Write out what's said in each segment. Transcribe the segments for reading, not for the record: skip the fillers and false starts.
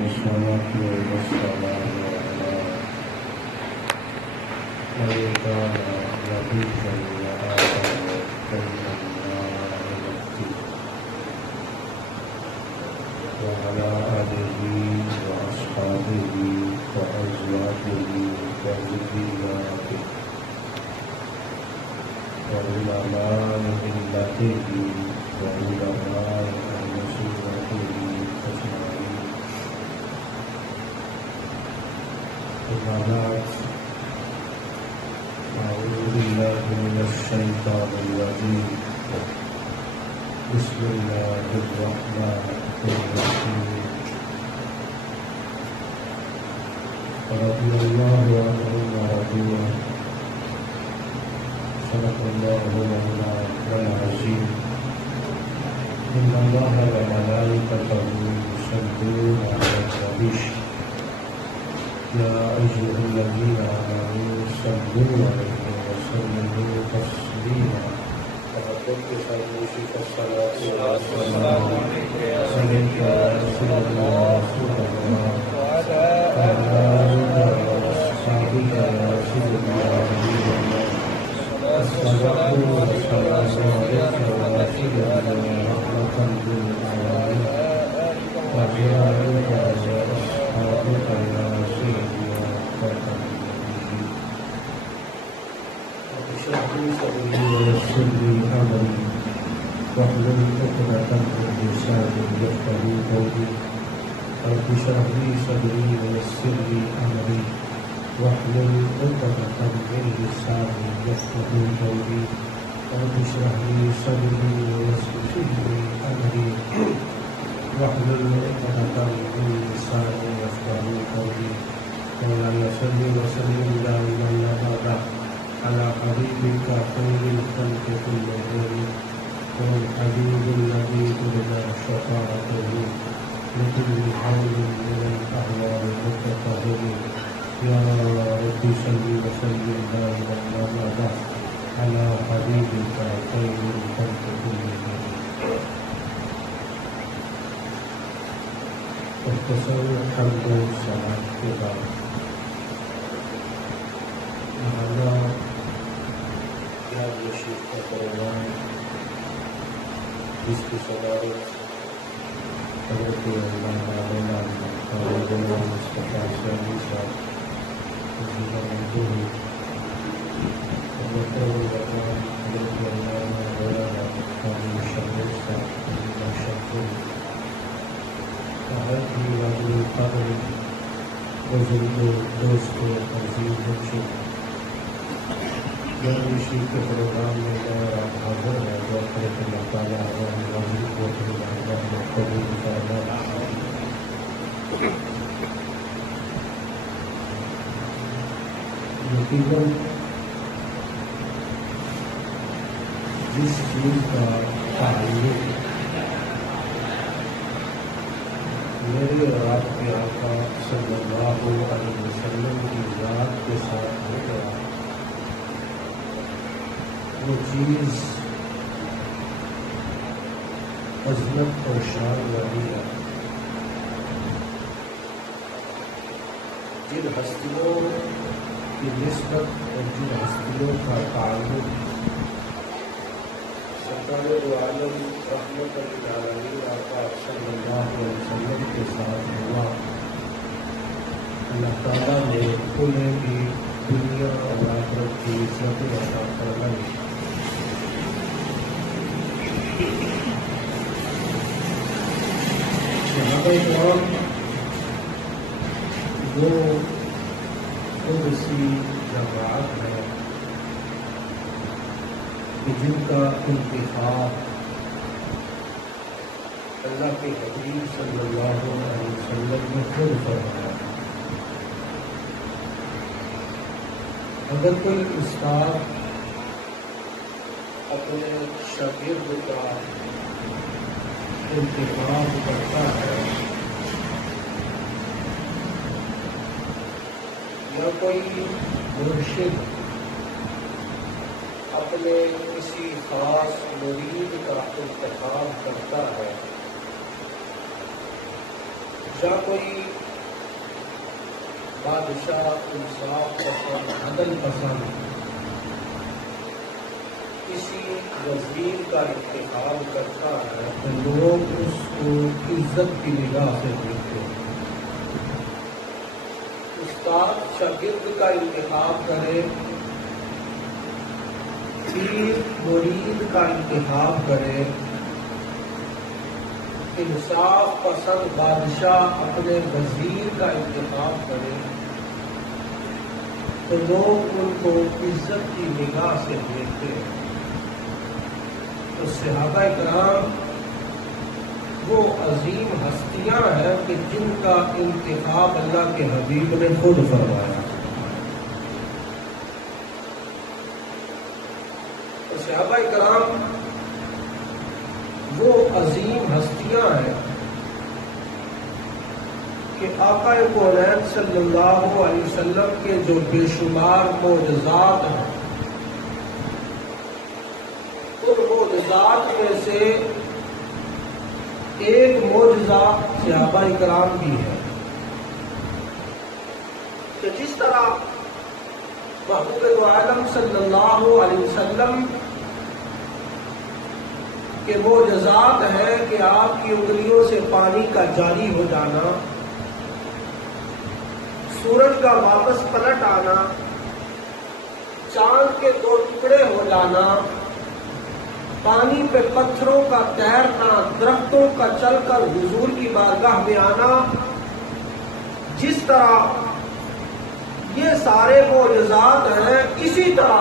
والصلاة والسلام على من كان نبيا وآخر كلمنا وعلى آله وأصحابه وأزواجه وذرياته وعلماء ملته وعلماء مسيرته أجمعين. أما بعد، أعوذ بالله من الشيطان الرجيم. بسم الله الرحمن الرحيم. رضي الله عنهم ورضوا عنه. صدق الله مولانا العظيم. إن الله وملائكته يصلون على النبي يا أيها الذين آمنوا صلوا عليه وسلموا تسليما. فقد فوزك الصلاة والسلام عليك يا رسول الله وعلى آلك وأصحابك يا سيدنا نبينا. الصلاة والسلام عليك يا سيدنا رحمة للعالمين وعلى أصحابك يا سيدنا فتح النبيين. اشرح لي صدري ويسر لي أمري واحلل عقدة من لساني يفقهوا قولي. رب اشرح لي صدري ويسر لي أمري واحلل عقدة من لساني يفقهوا قولي. رب اشرح لي صدري ويسر لي أمري واحلل عقدة من لساني يفقهوا قولي. مولانا صل وسلم دائما أبدا على حبيبك خير الخلق كلهم والحبيب الذي ترجى شفاعته لكل حول من الأهوال متطهر. يا رب صل وسلم دائما أبدا على حبيبك خير الخلق كلهم. مختصر حمد و ثنا کے بعد محلہ یاد رشید کا پروگرام جس کی صدارت حضرت علامہ مولانا مصطفیٰ سعدی صاحب منظور ہوئی. حضرت علامہ مولانا قاضی شبیر صاحب شبیر ہر بھی واجب قدر بزرگوں دوستوں عزیز بچوں رشید کے پروگرام میں میرا حاضر ہے. جو کرے اللہ تعالیٰ اور حاضری کو قبول فرمائے. یقیناً جس چیز کا تعلق میرے اور آپ کے آقا صلی اللہ علیہ وسلم کی ذات کے ساتھ ہو گیا، وہ چیز عظمت اور شان والی ہے. جن ہستیوں کی نسبت اور جن ہستیوں کا تعلق سرکار دو عالم رحمت للعالمین آقا صلی اللہ علیہ وسلم کے ساتھ ہوا، اللہ تعالیٰ نے انہیں بھی دنیا اور آخرت کی عزت عطا فرمائی. صحابہ کرام وہ ایسی جماعت ہے کہ جن کا انتخاب اللہ کے حبیب صلی اللہ علیہ وسلم نے خود فرمایا. اگر کوئی استاد اپنے شاگرد کا انتخاب کرتا ہے یا کوئی مرشد اپنے کسی خاص مرید کا انتخاب کرتا ہے یا کوئی بادشاہ انصاف پسند عدل پسند کسی وزیر کا انتخاب کرتا ہے تو لوگ اس کو عزت کی نگاہ سے دیکھتے ہیں۔ استاد شاگرد کا انتخاب کرے، پیر مرید کا انتخاب کرے، انصاف پسند بادشاہ اپنے وزیر کا انتخاب کرے تو لوگ ان کو عزت کی نگاہ سے دیکھتے ہیں۔ تو صحابہ کرام وہ عظیم ہستیاں ہیں کہ جن کا انتخاب اللہ کے حبیب نے خود فرمایا۔ تو صحابہ کرام وہ عظیم ہستیاں ہیں کہ آقا کونین صلی اللہ علیہ وسلم کے جو بے شمار معجزات ہیں، ان معجزات میں سے ایک معجزہ صحابہ کرام بھی ہے کہ جس طرح محبوب عالم صلی اللہ علیہ وسلم کے معجزات ہیں کہ آپ کی انگلیوں سے پانی کا جاری ہو جانا، سورج کا واپس پلٹ آنا، چاند کے 2 ٹکڑے ہو جانا، پانی پہ پتھروں کا تیرنا، درختوں کا چل کر حضور کی بارگاہ میں آنا، جس طرح یہ سارے معجزات ہیں، اسی طرح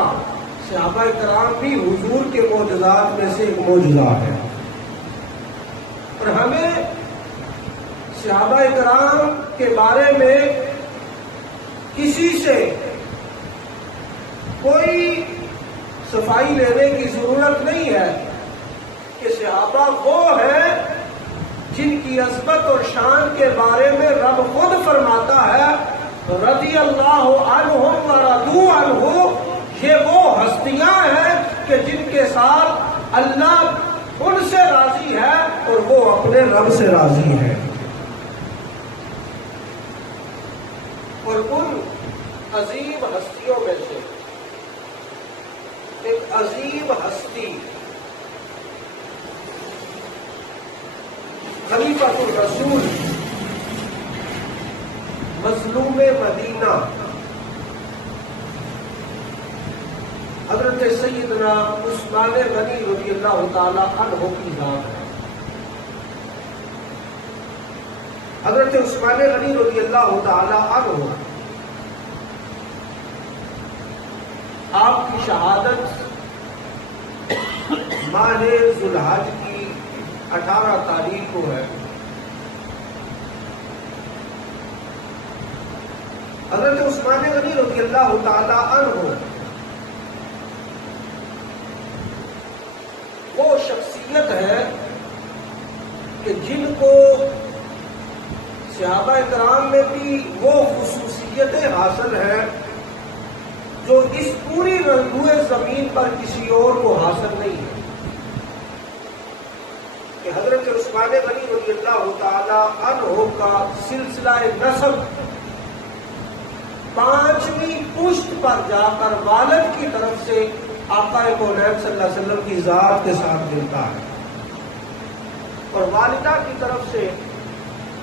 صحابہ کرام بھی حضور کے معجزات میں سے ایک معجزہ ہے۔ اور ہمیں صحابہ کرام کے بارے میں کسی سے کوئی صفائی لینے کی ضرورت نہیں ہے کہ صحابہ وہ ہیں جن کی عظمت اور شان کے بارے میں رب خود فرماتا ہے رضی اللہ عنہم ورضوا عنہ، یہ وہ ہستیاں ہیں کہ جن کے ساتھ اللہ ان سے راضی ہے اور وہ اپنے رب سے راضی ہے۔ اور ان عظیم ہستیوں میں سے ایک عظیم ہستی خلیفۃ الرسول مظلوم مدینہ حضرت سیدنا عثمان غنی رضی اللہ تعالی عنہ کی ذات ہے۔ حضرت عثمان غنی رضی اللہ تعالی عنہ آپ کی شہادت ماہ ذو الحج کی 18 تاریخ کو ہے۔ حضرت عثمان غنی رضی اللہ تعالی عنہ وہ شخصیت ہے کہ جن کو صحابہ کرام میں بھی وہ خصوصیتیں حاصل ہیں جو اس پوری رنگوئے زمین پر کسی اور کو حاصل نہیں ہے، کہ حضرت عثمان غنی رضی اللہ تعالی عنہ کا سلسلہ نسب 5ویں پشت پر جا کر والد کی طرف سے آقا کونین صلی اللہ علیہ وسلم کی ذات کے ساتھ ملتا ہے، اور والدہ کی طرف سے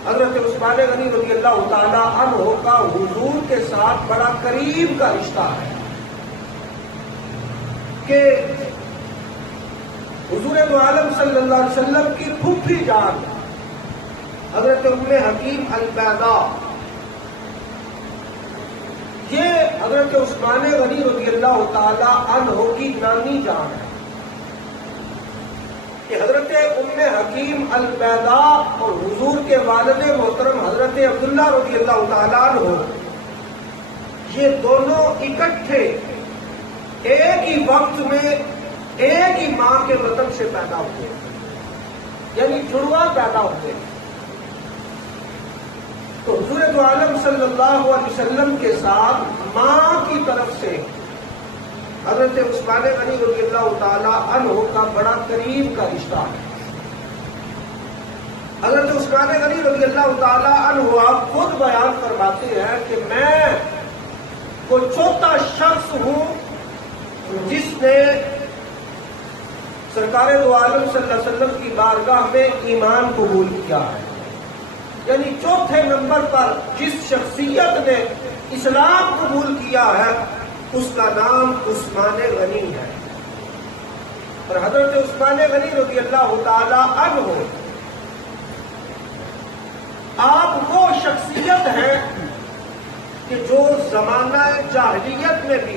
حضرت عثمان غنی رضی اللہ تعالی عنہ کا حضور کے ساتھ بڑا قریب کا رشتہ ہے کہ حضور عالم صلی اللہ علیہ وسلم کی پھوپھی جان حضرت ام حکیم البیضاء یہ حضرت عثمان غنی رضی اللہ تعالی عنہ کی نانی جان ہے، کہ حضرت ام حکیم البیضاء اور حضور کے والد محترم حضرت عبداللہ رضی اللہ تعالیٰ عنہ یہ دونوں اکٹھے ایک ہی وقت میں ایک ہی ماں کے بطن سے پیدا ہوتے ہیں، یعنی جڑواں پیدا ہوتے ہیں۔ تو حضور عالم صلی اللہ علیہ وسلم کے ساتھ ماں کی طرف سے حضرت عثمان غنی رضی اللہ تعالی عنہ کا بڑا قریب کا رشتہ ہے۔ حضرت عثمان غنی رضی اللہ تعالی عنہ آپ خود بیان فرماتے ہیں کہ میں وہ چوتھا شخص ہوں جس نے سرکار دو عالم صلی اللہ علیہ وسلم کی بارگاہ میں ایمان قبول کیا ہے. یعنی چوتھے نمبر پر جس شخصیت نے اسلام قبول کیا ہے اس کا نام عثمان غنی ہے. اور حضرت عثمان غنی رضی اللہ تعالی عنہ آپ وہ شخصیت ہیں کہ جو زمانہ جاہلیت میں بھی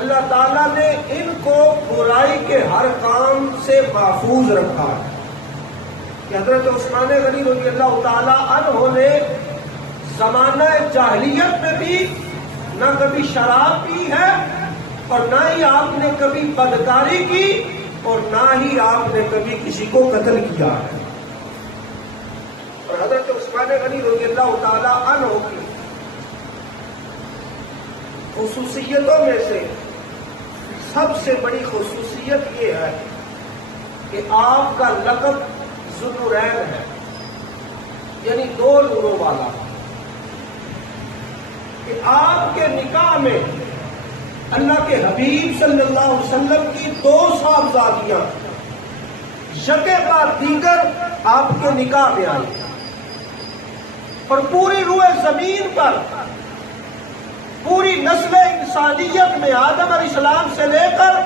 اللہ تعالیٰ نے ان کو برائی کے ہر کام سے محفوظ رکھا ہے. کہ حضرت عثمان غنی رضی اللہ تعالی عنہ نے زمانہ جاہلیت میں بھی نہ کبھی شراب پی ہے اور نہ ہی آپ نے کبھی بدکاری کی اور نہ ہی آپ نے کبھی کسی کو قتل کیا ہے. اور حضرت عثمان غنی رضی اللہ تعالی عنہ کی خصوصیتوں میں سے سب سے بڑی خصوصیت یہ ہے کہ آپ کا لقب ذوالنورین ہے، یعنی دو نوروں والا. کہ آپ کے نکاح میں اللہ کے حبیب صلی اللہ علیہ وسلم کی دو صاحبزادیاں یکے بعد دیگر آپ کے نکاح میں آئی اور پوری روح زمین پر پوری نسل انسانیت میں آدم علیہ السلام سے لے کر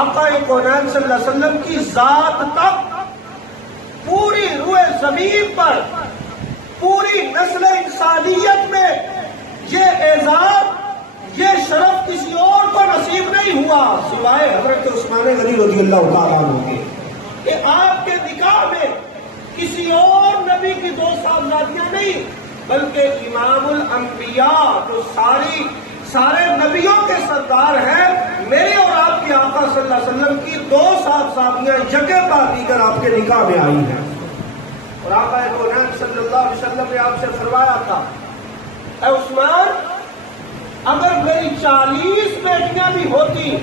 آقا کونین صلی اللہ علیہ وسلم کی ذات تک پوری روح زمین پر پوری نسل انسانیت میں یہ اعزاز یہ شرف کسی اور کو نصیب نہیں ہوا سوائے حضرت عثمان غنی رضی اللہ تعالیٰ عنہ کے کہ آپ کے نکاح میں کسی اور نبی کی دو صاحبزادیاں نہیں بلکہ امام الانبیاء جو سارے نبیوں کے سردار ہیں میرے اور آپ کے آقا صلی اللہ علیہ وسلم کی دو صاحبزادیاں یکے بعد دیگر آپ کے نکاح میں آئی ہیں. اور آقا کونین صلی اللہ علیہ وسلم نے آپ سے فرمایا تھا اے عثمان اگر میری 40 بیٹیاں بھی ہوتی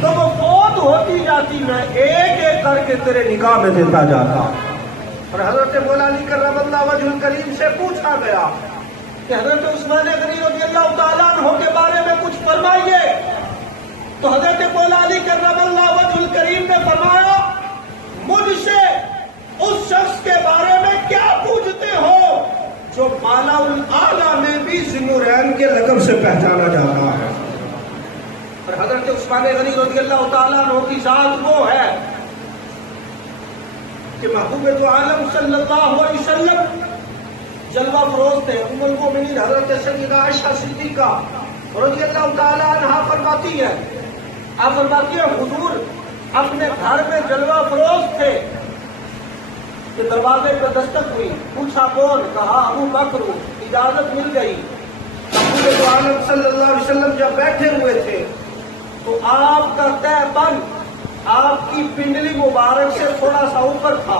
تو وہ فوت ہوتی جاتی میں ایک ایک کر کے تیرے نکاح میں دیتا جاتا. اور حضرت مولا علی کرم اللہ وجہ الکریم سے پوچھا گیا کہ حضرت عثمان غنی رضی اللہ تعالیٰ عنہ کے بارے میں کچھ فرمائیے. تو حضرت مولا علی کرم اللہ وجہ الکریم نے فرمایا مجھ سے اس شخص کے بارے میں کیا پوچھتے ہو جو مالا الاعلیٰ میں بھی ذوالنورین کے لقب سے پہچانا جاتا ہے. اور حضرت عثمان غنی رضی اللہ تعالیٰ عنہ کی ذات وہ ہے کہ محبوب دو عالم صلی اللہ علیہ وسلم جلوہ فروز تھے. ام المؤمنین حضرت سیدہ عائشہ صدیقہ رضی اللہ تعالی عنہا فرماتی ہے آپ فرماتی ہیں حضور اپنے گھر میں جلوہ فروز تھے کہ دروازے پہ دستک ہوئی پوچھا کون کہا ابو بکر اجازت مل گئی. محبوب دو عالم صلی اللہ علیہ وسلم جب بیٹھے ہوئے تھے تو آپ کا تہبند آپ کی پنڈلی مبارک سے تھوڑا سا اوپر تھا.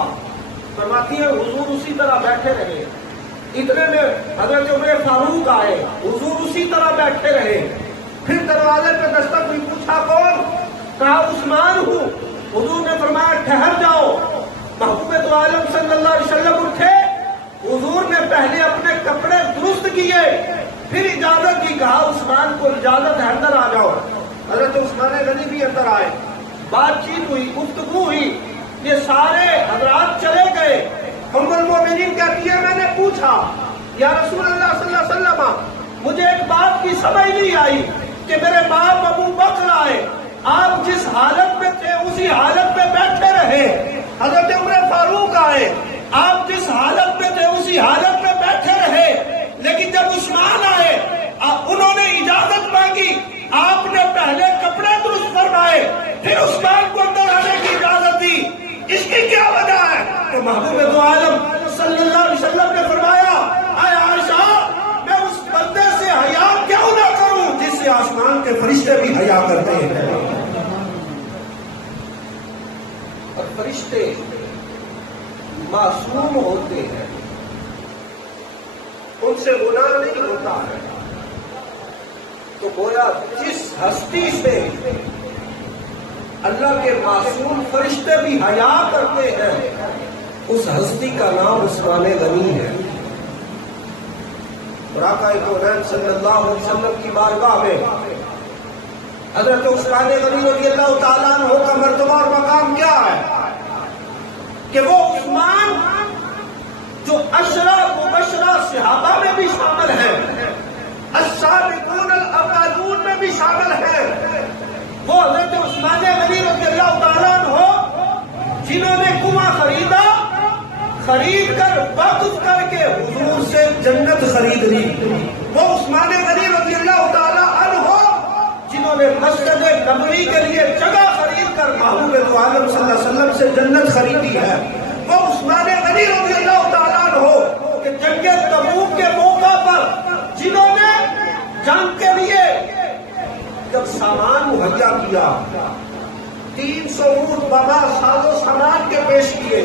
فرماتی ہے حضور اسی طرح بیٹھے رہے. اتنے میں حضرت عمر فاروق آئے حضور اسی طرح بیٹھے رہے. پھر دروازے پہ دستک ہوئی پوچھا کون کہا عثمان ہوں. حضور نے فرمایا ٹھہر جاؤ. محبوب دو عالم صلی اللہ علیہ وسلم اٹھے. حضور نے پہلے اپنے کپڑے درست کیے پھر اجازت کی کہا عثمان کو اجازت ہے اندر آ جاؤ. حضرت عثمان غنی بھی اندر آئے. بات چیت ہوئی گفتگو ہوئی یہ سارے حضرات چلے گئے. ام المؤمنین کہتی ہے میں نے پوچھا یا رسول اللہ صلی اللہ علیہ وسلم مجھے ایک بات کی سمجھ نہیں آئی کہ میرے باپ ابو بکر آئے آپ جس حالت میں تھے اسی حالت میں بیٹھے رہے. حضرت عمر فاروق آئے آپ جس حالت میں تھے اسی حالت میں بیٹھے رہے. لیکن جب عثمان آئے انہوں نے اجازت مانگی آپ نے پہلے کپڑے درست فرمائے پھر عثمان کو اندر آنے کی اجازت دی. اس کی کیا وجہ ہے کہ محبوب دو عالم صلی اللہ علیہ وسلم نے فرمایا اے عائشہ میں اس بندے سے حیا کیوں نہ کروں جس سے آسمان کے فرشتے بھی حیا کرتے ہیں. اور فرشتے معصوم ہوتے ہیں ان سے گناہ نہیں ہوتا ہے. تو گویا جس ہستی سے اللہ کے معصوم فرشتے بھی حیا کرتے ہیں اس ہستی کا نام عثمان غنی ہے۔ اور آقا کونین صلی اللہ علیہ وسلم کی بارگاہ میں حضرت عثمان غنی رضی اللہ تعالیٰ عنہ کا مرتبہ اور مقام کیا ہے کہ وہ عثمان جو عشرہ مبشرہ صحابہ میں بھی شامل ہیں، السابقون الاولون میں بھی شامل ہیں، وہ حضرت عثمان غنی رضی اللہ تعالیٰ عنہ جنہوں نے کنواں خریدا، خرید کر وقف کر کے حضور سے جنت خرید لی، وہ عثمان غنی رضی اللہ تعالیٰ عنہ جنہوں نے مسجد نبوی کے لیے جگہ خرید کر محبوب دو عالم صلی اللہ علیہ وسلم سے جنت خریدی ہے، وہ عثمان غنی رضی اللہ تعالیٰ عنہ کہ جنگ تبوک کے موقع پر جنہوں نے جنگ کے لیے جب سامان مہیا کیا، 300 اونٹ بابا ساز و سامان کے پیش کیے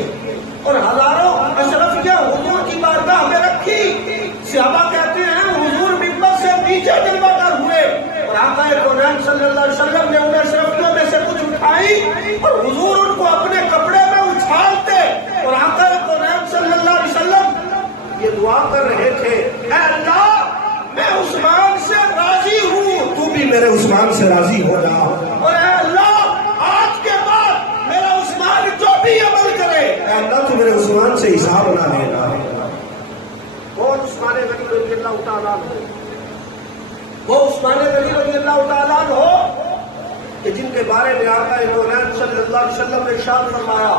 اور ہزاروں اشرفیاں حضور کی بارگاہ میں رکھی، صحابہ کہتے ہیں حضور ممبر سے نیچے جلوہ گر ہوئے اور آقا کونین صلی اللہ علیہ وسلم نے انہیں اشرفیوں میں سے کچھ اٹھائی اور حضور ان کو اپنے کپڑے میں اچھالتے اور آقا کونین صلی اللہ علیہ وسلم یہ دعا کر رہے تھے، اے اللہ میں عثمان سے راضی ہوں، تو بھی میرے عثمان سے راضی ہو جا، اور اے اللہ آج کے بعد میرا عثمان جو بھی عمل کرے اے اللہ تو میرے عثمان سے حساب نہ لینا۔ وہ عثمان غنی رضی اللہ تعالیٰ عنہ، وہ عثمان غنی رضی اللہ تعالیٰ عنہ کہ جن کے بارے میں آقا کونین صلی اللہ علیہ وسلم نے ارشاد فرمایا،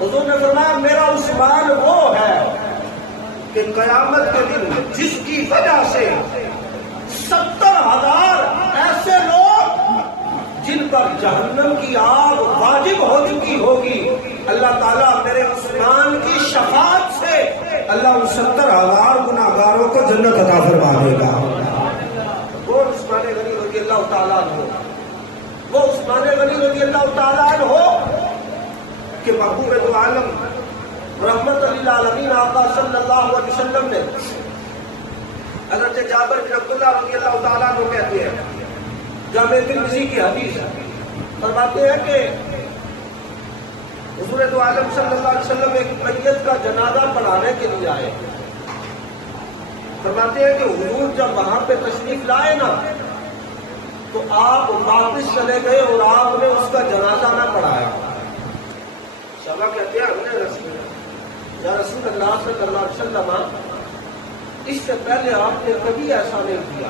حضور نے فرمایا میرا عثمان وہ ہے کہ قیامت کے دن جس کی وجہ سے 70,000 ایسے لوگ جن پر جہنم کی آگ واجب ہو چکی ہوگی، اللہ تعالیٰ میرے عثمان کی شفاعت سے اللہ ان 70,000 گناہگاروں کو جنت عطا فرما دے گا۔ وہ عثمان غنی رضی اللہ تعالیٰ عنہ، وہ عثمان غنی رضی اللہ تعالیٰ عنہ کہ محبوب دو عالم رحمت للعالمین آقا صلی اللہ علیہ وسلم نے حضرت جابر بن عبداللہ رضی اللہ تعالیٰ عنہ کہتے ہیں، جامع ترمذی کی حدیث فرماتے ہیں کہ حضور دو عالم صلی اللہ علیہ وسلم ایک میت کا جنازہ پڑھانے کے لیے آئے، فرماتے ہیں کہ حضور جب وہاں پہ تشریف لائے نا تو آپ واپس چلے گئے اور آپ نے اس کا جنازہ نہ پڑھایا۔ صحابہ کہتے ہیں ہم نے یا رسول اللہ صلی اللہ علیہ وسلم اس سے پہلے آپ نے کبھی ایسا نہیں کیا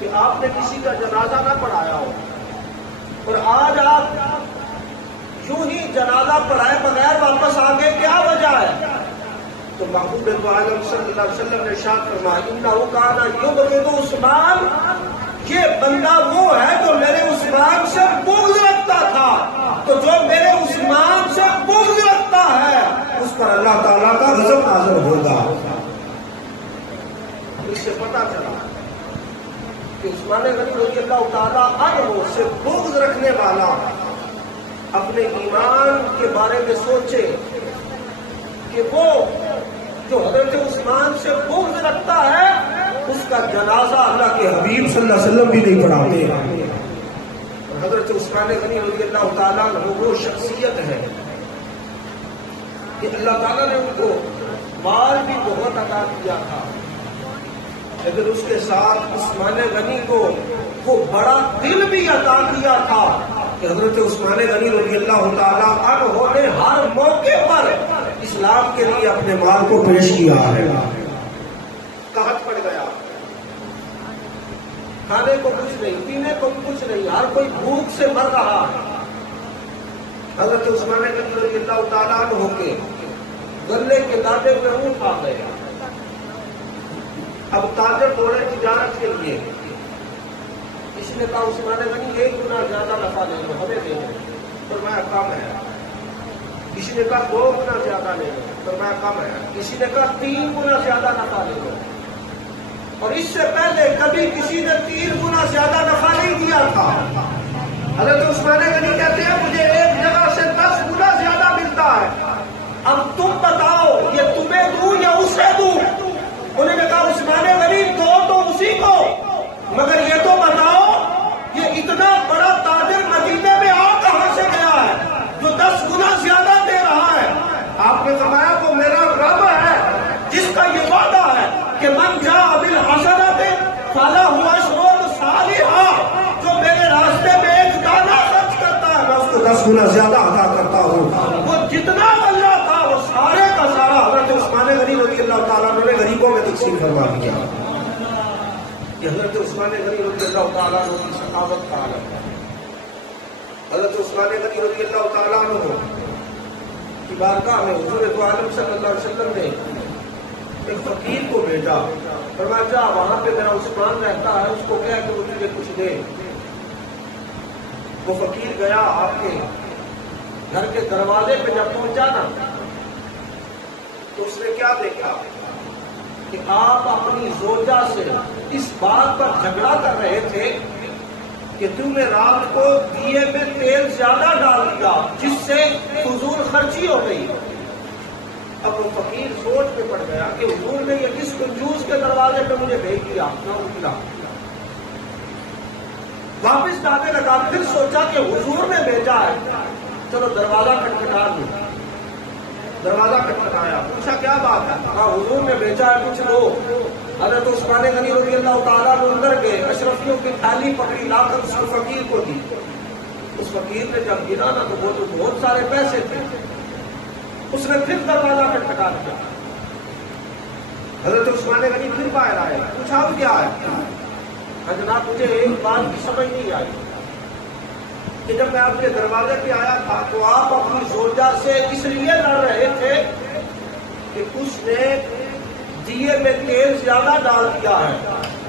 کہ آپ نے کسی کا جنازہ نہ پڑھایا ہو، اور آج آپ یوں ہی جنازہ پڑھائے بغیر واپس آ گئے، کیا وجہ ہے؟ تو محبوب دو عالم صلی اللہ علیہ وسلم نے ارشاد فرمایا انہ کان یبغض عثمان، یہ بندہ وہ ہے جو میرے عثمان سے بغض رکھتا تھا، تو جو میرے عثمان سے بغض رکھتا ہے اس پر اللہ تعالیٰ کا غضب نازل ہوگا۔ اس سے پتہ چلا کہ عثمان غنی رضی اللہ تعالیٰ عنہ سے بغض رکھنے والا اپنے ایمان کے بارے میں سوچے کہ وہ جو حضرت عثمان سے بغض رکھتا ہے اس کا جنازہ اللہ کے حبیب صلی اللہ علیہ وسلم بھی نہیں پڑھاتے۔ حضرت عثمان غنی رضی اللہ تعالیٰ عنہ وہ شخصیت ہے کہ اللہ تعالیٰ نے ان کو مال بھی بہت عطا کیا تھا، لیکن اس کے ساتھ عثمان غنی کو وہ بڑا دل بھی عطا کیا تھا کہ حضرت عثمان غنی رضی اللہ تعالیٰ عنہ نے ہر موقع پر اسلام کے لیے اپنے مال کو پیش کیا ہے۔ قحط پڑ گیا، کھانے کو کچھ نہیں، پینے کو کچھ نہیں، ہر کوئی بھوک سے مر رہا ہے۔ حضرت عثمان غنی رضی اللہ تعالیٰ عنہ کے گلے کے دانے پہ اونٹ آ گئے، اب تاجر دوڑے تجارت کے لیے، کسی نے کہا عثمان غنی 1 گنا زیادہ نفع لے لو، ہمیں دے دو، فرمایا کم ہے۔ کسی نے کہا 2 گنا زیادہ لے لو، فرمایا کم ہے۔ کسی نے کہا 3 گنا زیادہ نفع لے لو، اور اس سے پہلے کبھی کسی نے 3 گنا زیادہ نفع نہیں دیا تھا۔ حضرت عثمان غنی کہتے ہیں مجھے ایک جگہ سے 10 گنا زیادہ ملتا ہے، اب تم بتاؤ یہ تمہیں دوں یا اسے دوں؟ انہوں نے کہا عثمان غنی دو تو اسی کو، مگر یہ تو بتاؤ یہ اتنا بڑا تاجر مدینے میں آ کہاں سے گیا ہے جو 10 گنا زیادہ دے رہا ہے؟ گنا زیادہ عطا کرتا ہوں۔ وہ جتنا اللہ تھا وہ سارے کا سارا حضرت عثمان غنی رضی اللہ تعالیٰ عنہ نے غریبوں میں تقسیم فرما دیا۔ یہ حضرت عثمان غنی رضی اللہ تعالیٰ عنہ کی سخاوت کا عالم ہے۔ حضرت عثمان غنی رضی اللہ تعالیٰ عنہ کی بارگاہ میں حضور دو عالم صلی اللہ علیہ وسلم نے ایک فقیر کو بھیجا، فرمایا جا وہاں پہ میرا عثمان رہتا ہے، اس کو کہا کہ وہ تجھے کچھ دے۔ وہ فقیر گیا، آپ کے گھر کے دروازے پہ جب پہنچا نا تو اس نے کیا دیکھا کہ آپ اپنی زوجہ سے اس بات پر جھگڑا کر رہے تھے کہ تم نے رات کو دیے میں تیل زیادہ ڈال دیا جس سے فضول خرچی ہو گئی۔ اب وہ فقیر سوچ میں پڑ گیا کہ حضور نے یہ کس کنجوس کے دروازے پہ مجھے بھیج دیا، نہ واپس جانے لگا، پھر سوچا کہ حضور نے بھیجا ہے، چلو دروازہ کھٹکھٹا دوں۔ دروازہ کھٹکھٹایا، پوچھا کیا بات ہے؟ کہا حضور نے بھیجا ہے، کچھ دو۔ حضرت عثمان غنی رضی اللہ تعالیٰ عنہ اندر گئے، اشرفیوں کی تھالی پکڑی، لا کر اس کو فقیر کو دی۔ اس فقیر نے جب گنا نا تو وہ تو بہت سارے پیسے تھے، اس نے پھر دروازہ کھٹکھٹا دیا۔ حضرت عثمان غنی پھر باہر آئے، پوچھا اب کیا ہے؟ جناب مجھے ایک بات کی سمجھ نہیں آئی کہ جب میں آپ کے دروازے پہ آیا تھا تو آپ اپنی زوجہ سے اس لیے لڑ رہے تھے کہ اس نے دیے میں تیل زیادہ ڈال دیا ہے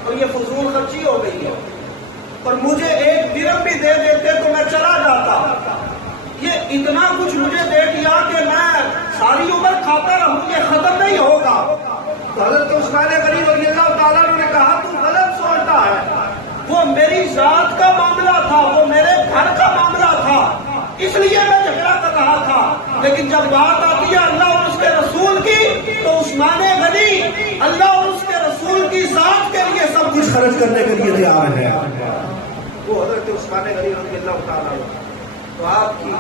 اور یہ فضول خرچی ہو گئی ہے، اور مجھے ایک درہم بھی دے دیتے تو میں چلا جاتا، یہ اتنا کچھ مجھے دے دیا کہ میں ساری عمر کھاتا رہوں، یہ ختم نہیں ہوگا۔ تو حضرت عثمان غنی رضی اللہ تعالیٰ نے کہا تو غلط سوچتا ہے، وہ میری ذات کا معاملہ تھا، وہ میرے گھر کا معاملہ تھا، اس لیے میں جھگڑا کر رہا تھا، لیکن جب بات آتی ہے اللہ اور اس کے رسول کی تو عثمان غنی اللہ اور اس کے رسول کی ذات کے لیے سب کچھ خرچ کرنے کے لیے تیار ہے۔ وہ حضرت عثمان غنی رضی اللہ تعالیٰ تو آپ کی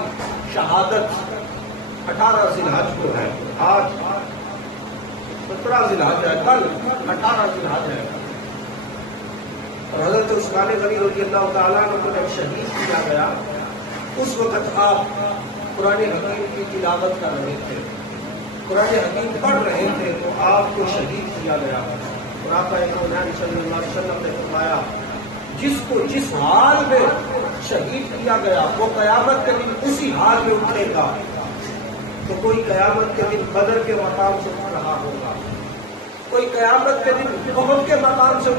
شہادت 18 ذی الحج کو ہے، آج 17 ذی الحج ہے، کل 18 ذی الحج ہے، اور حضرت عثمان غنی رضی اللہ تعالیٰ عنہ کو جب شہید کیا گیا اس وقت آپ قرآن حکیم کی تلاوت کر رہے تھے، قرآن حکیم پڑھ رہے تھے تو آپ کو شہید کیا گیا، اور آقا کونین صلی اللہ علیہ وسلم نے فرمایا جس کو جس حال میں شہید کیا گیا وہ قیامت کے دن اسی حال میں اٹھے گا، تو کوئی قیامت کے دن بدر کے مقام سے اٹھ رہا ہوگا، کوئی قیامت کے دن احد کے مقام سے